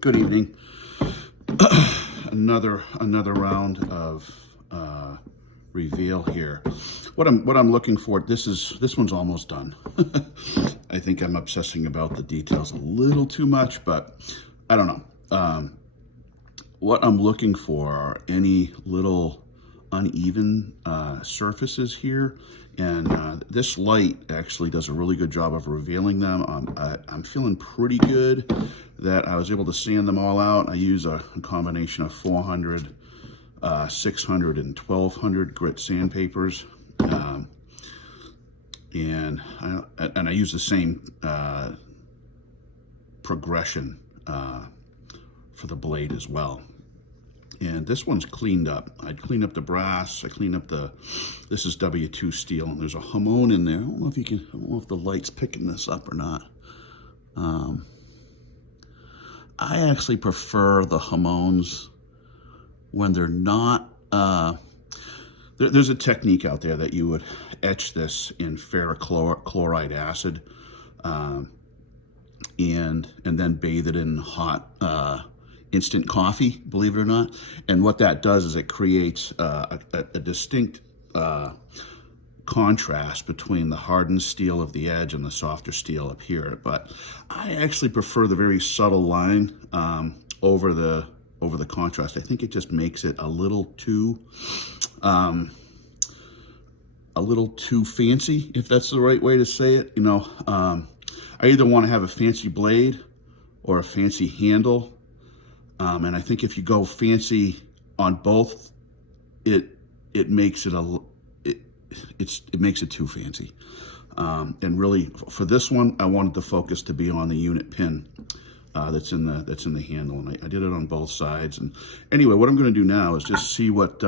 Good evening. another round of reveal here. What I'm looking for. This one's almost done. I think I'm obsessing about the details a little too much, but I don't know. What I'm looking for are any little uneven surfaces here, and this light actually does a really good job of revealing them. I'm feeling pretty good that I was able to sand them all out. I use a combination of 400, 600, and 1200 grit sandpapers, and I use the same progression for the blade as well. And this one's cleaned up. I'd clean up the brass. I clean up this is W2 steel, and there's a Hamone in there. I don't know if the light's picking this up or not. I actually prefer the Hamones when they're not, there's a technique out there that you would etch this in ferrochloride acid, and then bathe it in hot, instant coffee, believe it or not. And what that does is it creates a distinct contrast between the hardened steel of the edge and the softer steel up here. But I actually prefer the very subtle line over the contrast. I think it just makes it a little too fancy, if that's the right way to say it. You know, I either want to have a fancy blade or a fancy handle. And I think if you go fancy on both, it makes it it makes it too fancy. And really, for this one, I wanted the focus to be on the unit pin that's in the handle, and I did it on both sides. And anyway, what I'm going to do now is just see what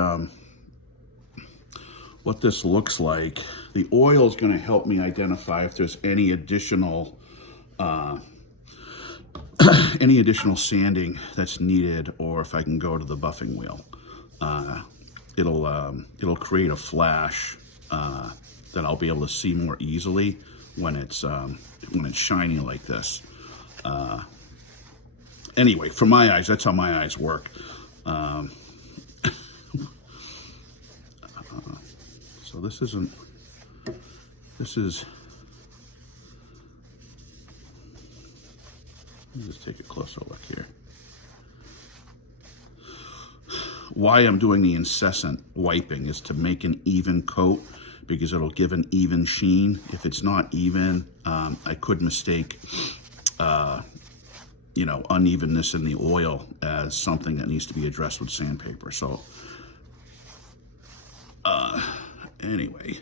this looks like. The oil is going to help me identify if there's any additional sanding that's needed, or if I can go to the buffing wheel. It'll create a flash that I'll be able to see more easily when it's shiny like this. Anyway, for my eyes, that's how my eyes work. So this is. Let me just take a closer look here. Why I'm doing the incessant wiping is to make an even coat, because it'll give an even sheen. If it's not even, I could mistake, unevenness in the oil as something that needs to be addressed with sandpaper. So, anyway.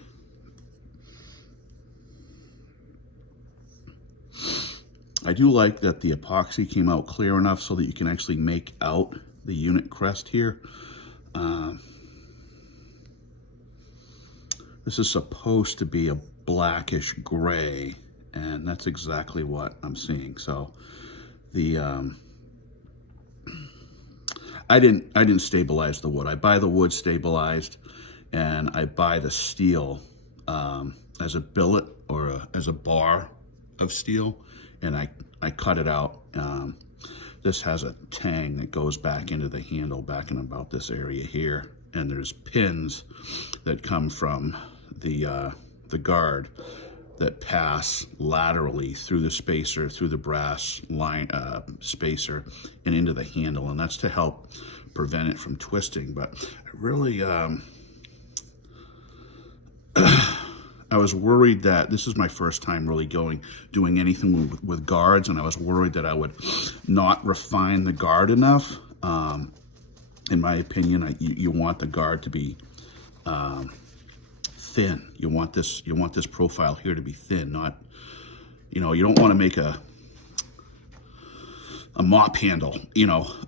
I do like that the epoxy came out clear enough so that you can actually make out the unit crest here. This is supposed to be a blackish gray, and that's exactly what I'm seeing. So I didn't stabilize the wood. I buy the wood stabilized, and I buy the steel as a billet or as a bar of steel, and I cut it out. This has a tang that goes back into the handle, back in about this area here, and there's pins that come from the guard that pass laterally through the spacer, through the brass line spacer, and into the handle, and that's to help prevent it from twisting. But I really I was worried that this is my first time really doing anything with guards, and I was worried that I would not refine the guard enough. In my opinion, you want the guard to be thin. You want this profile here to be thin, not, you don't want to make a mop handle,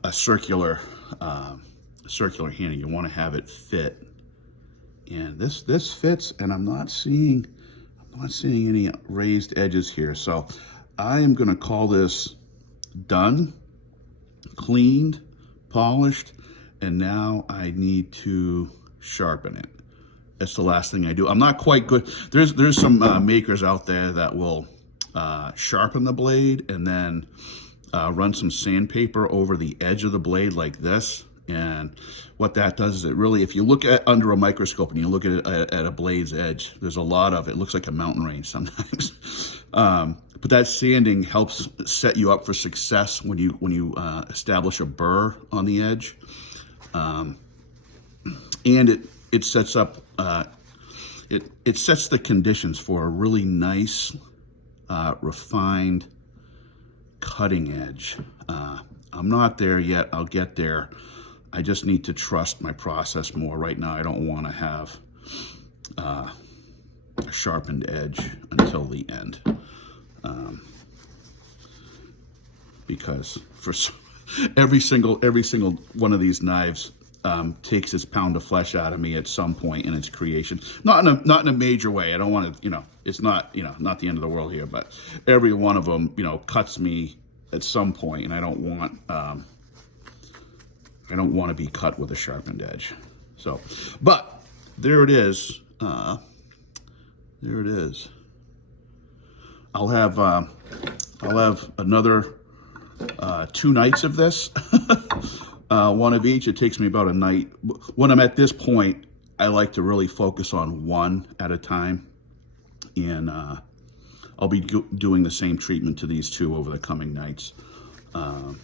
a circular handle. You want to have it fit. And this fits, and I'm not seeing any raised edges here. So I am going to call this done, cleaned, polished, and now I need to sharpen it. That's the last thing I do. I'm not quite good. There's some makers out there that will sharpen the blade and then run some sandpaper over the edge of the blade like this. And what that does is it really, if you look at under a microscope and you look at it at a blade's edge, there's a lot of it. It looks like a mountain range sometimes. But that sanding helps set you up for success when you establish a burr on the edge. And it sets up it sets the conditions for a really nice refined cutting edge. I'm not there yet. I'll get there. I just need to trust my process more. Right now, I don't want to have a sharpened edge until the end, because for every single one of these knives takes its pound of flesh out of me at some point in its creation. Not in a major way. I don't want to, it's not, not the end of the world here, but every one of them, cuts me at some point, and I don't want to be cut with a sharpened edge. So, but there it is. There it is. I'll have another 2 nights of this. One of each. It takes me about a night. When I'm at this point, I like to really focus on one at a time, and I'll be doing the same treatment to these 2 over the coming nights. And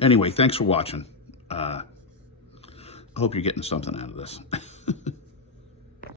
anyway, thanks for watching. I hope you're getting something out of this.